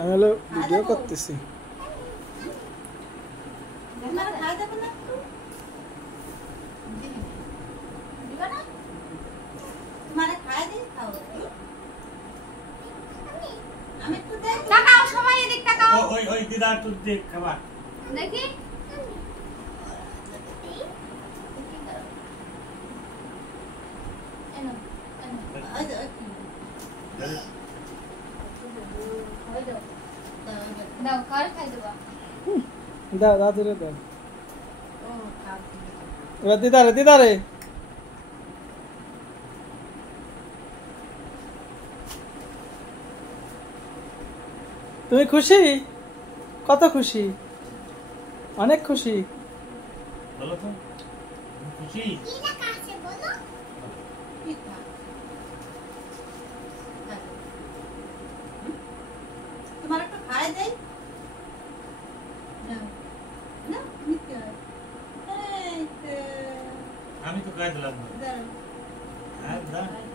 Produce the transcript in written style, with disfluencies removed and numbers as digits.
আমি হলো ভিডিও করতেছি। দেখি দাও কার খাই দেবা দাও দাদুরে দাও। এবার দিদারে দিদারে তুমি খুশি? কত খুশি? অনেক খুশি। বলো তো খুশি? তোমার একটু খাই দেই। আমি তো খাই দিলাম। দাঁড়াও।